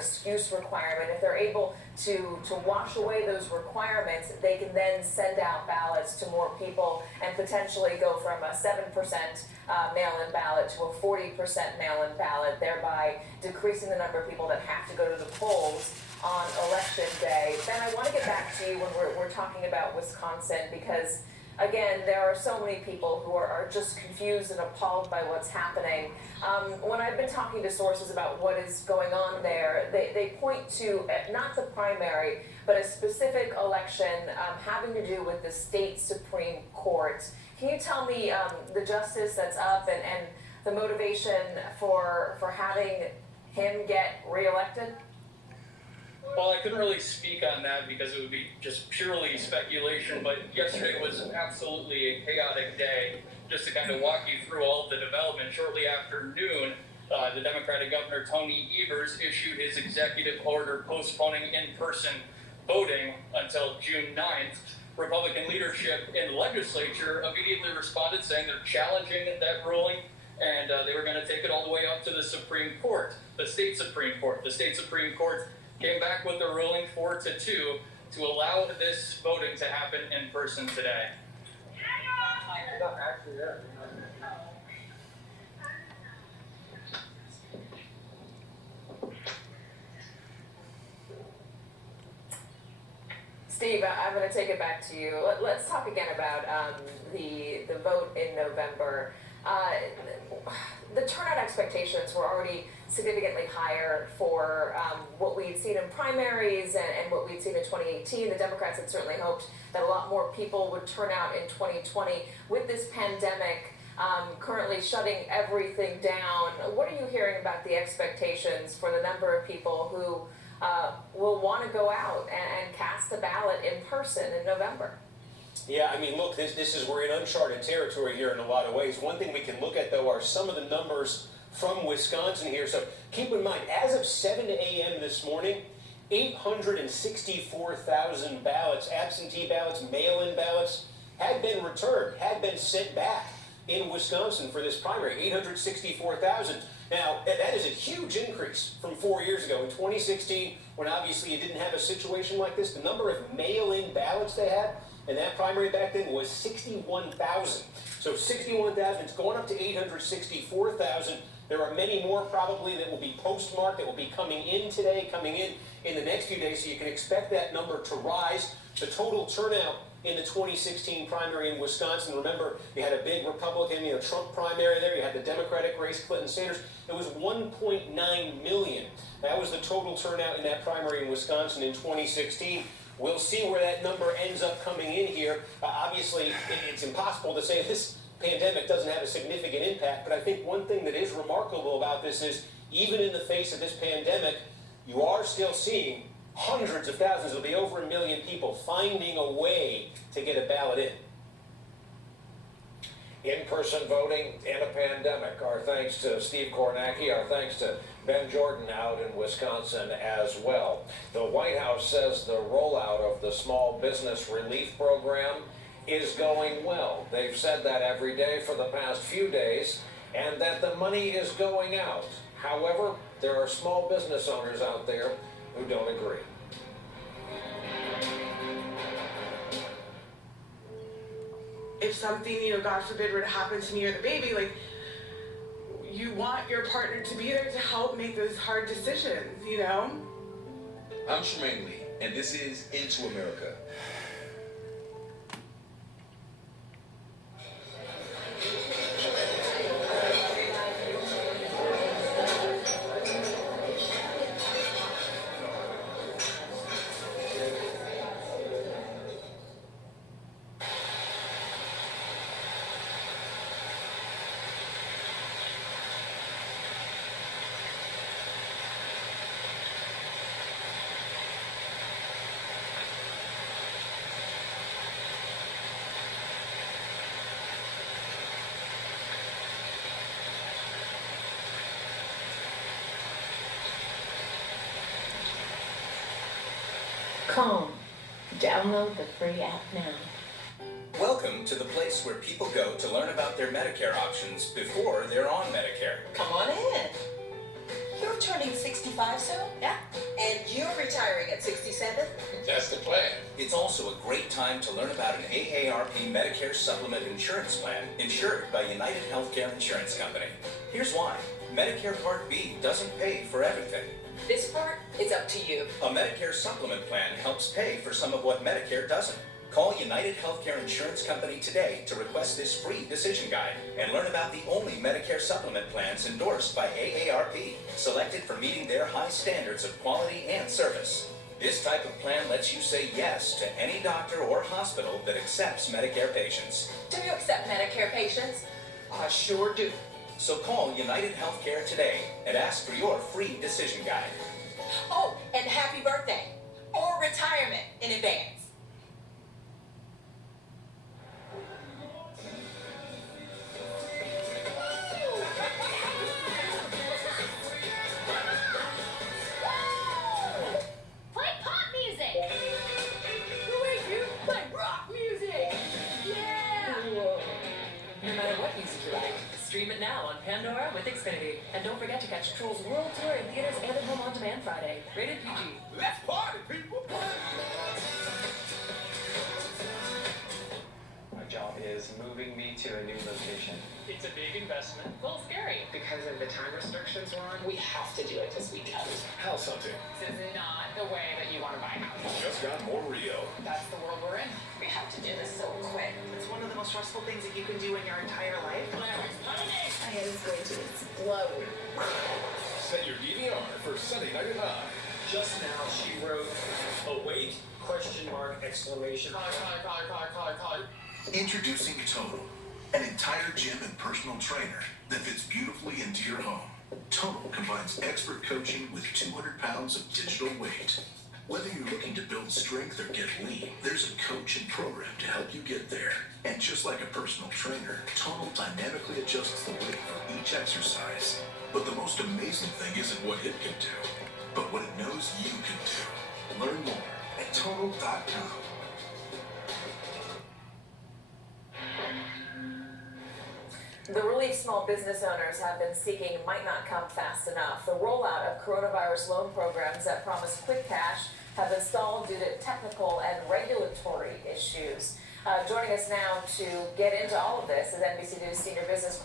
excuse requirement. If they're able to wash away those requirements, they can then send out ballots to more people and potentially go from a 7% mail-in ballot to a 40% mail-in ballot, thereby decreasing the number of people that have to go to the polls on election day. Ben, I want to get back to you when we're talking about Wisconsin, because again, there are so many people who are just confused and appalled by what's happening. When I've been talking to sources about what is going on there, they point to not the primary, but a specific election having to do with the state Supreme Court. Can you tell me the justice that's up and the motivation for having him get reelected? Well, I couldn't really speak on that because it would be just purely speculation, but yesterday was absolutely a chaotic day. Just to kind of walk you through all of the development, shortly after noon, the Democratic Governor Tony Evers issued his executive order postponing in-person voting until June 9th. Republican leadership in the legislature immediately responded, saying they're challenging that ruling, and they were going to take it all the way up to the Supreme Court, the state Supreme Court. The state Supreme Court came back with a ruling 4-2 to allow this voting to happen in person today. Steve, I'm going to take it back to you. Let's talk again about the vote in November. The turnout expectations were already significantly higher for what we had seen in primaries and what we'd seen in 2018. The Democrats had certainly hoped that a lot more people would turn out in 2020. With this pandemic currently shutting everything down, what are you hearing about the expectations for the number of people who will want to go out and cast a ballot in person in November? Yeah, I mean, look, we're in uncharted territory here in a lot of ways. One thing we can look at, though, are some of the numbers from Wisconsin here. So keep in mind, as of 7 a.m. this morning, 864,000 ballots, absentee ballots, mail-in ballots, had been returned, had been sent back in Wisconsin for this primary, 864,000. Now, that is a huge increase from 4 years ago. In 2016, when obviously you didn't have a situation like this, the number of mail-in ballots they had in that primary back then was 61,000. So 61,000, it's going up to 864,000. There are many more probably that will be postmarked, that will be coming in today, coming in the next few days, so you can expect that number to rise. The total turnout in the 2016 primary in Wisconsin, remember, you had a big Republican, Trump primary there, you had the Democratic race, Clinton-Sanders, it was 1.9 million. That was the total turnout in that primary in Wisconsin in 2016. We'll see where that number ends up coming in here. Obviously, it's impossible to say this pandemic doesn't have a significant impact, but I think one thing that is remarkable about this is, even in the face of this pandemic, you are still seeing hundreds of thousands, it'll be over 1 million people finding a way to get a ballot in. In-person voting in a pandemic. Our thanks to Steve Kornacki, our thanks to Ben Jordan out in Wisconsin as well. The White House says the rollout of the Small Business Relief Program is going well. They've said that every day for the past few days, and that the money is going out. However, there are small business owners out there who don't agree. If something, God forbid, were to happen to me or the baby, you want your partner to be there to help make those hard decisions, I'm Tremaine Lee, and this is Into America. Calm. Download the free app now. Welcome to the place where people go to learn about their Medicare options before they're on Medicare. Come on in. You're turning 65 soon? Yeah. 7th? That's the plan. It's also a great time to learn about an AARP Medicare Supplement Insurance Plan insured by United Healthcare Insurance Company. Here's why. Medicare Part B doesn't pay for everything. This part is up to you. A Medicare Supplement Plan helps pay for some of what Medicare doesn't. Call United Healthcare Insurance Company today to request this free decision guide and learn about the only Medicare supplement plans endorsed by AARP, selected for meeting their high standards of quality and service. This type of plan lets you say yes to any doctor or hospital that accepts Medicare patients. Do you accept Medicare patients? I sure do. So call United Healthcare today and ask for your free decision guide. Oh, and happy birthday or retirement in advance. Play pop music! Wait, you play rock music! Yeah! No matter what music you like, stream it now on Pandora with Xfinity. And don't forget to catch Trolls World Tour in theaters and at home on demand Friday. Rated PG. Let's party, people! My job is moving me to a new location. It's a big investment. A little scary. Because of the time restrictions we're on, We have to do it this weekend. House hunting This is not the way that you want to buy a house. just got more real. That's the world we're in. We have to do this so quick. It's one of the most stressful things that you can do in your entire life. My head is going to explode. Set your DVR for Sunday night at 9. Just now, she wrote, awake, question mark, exclamation. Caller. Introducing Total, an entire gym and personal trainer that fits beautifully into your home. Total combines expert coaching with 200 pounds of digital weight. Whether you're looking to build strength or get lean, there's a coach and program to help you get there. And just like a personal trainer, Total dynamically adjusts the weight for each exercise. But the most amazing thing isn't what it can do, but what it knows you can do. Learn more at Total.com. The relief small business owners have been seeking might not come fast enough. The rollout of coronavirus loan programs that promise quick cash have been stalled due to technical and regulatory issues. Joining us now to get into all of this is NBC News senior business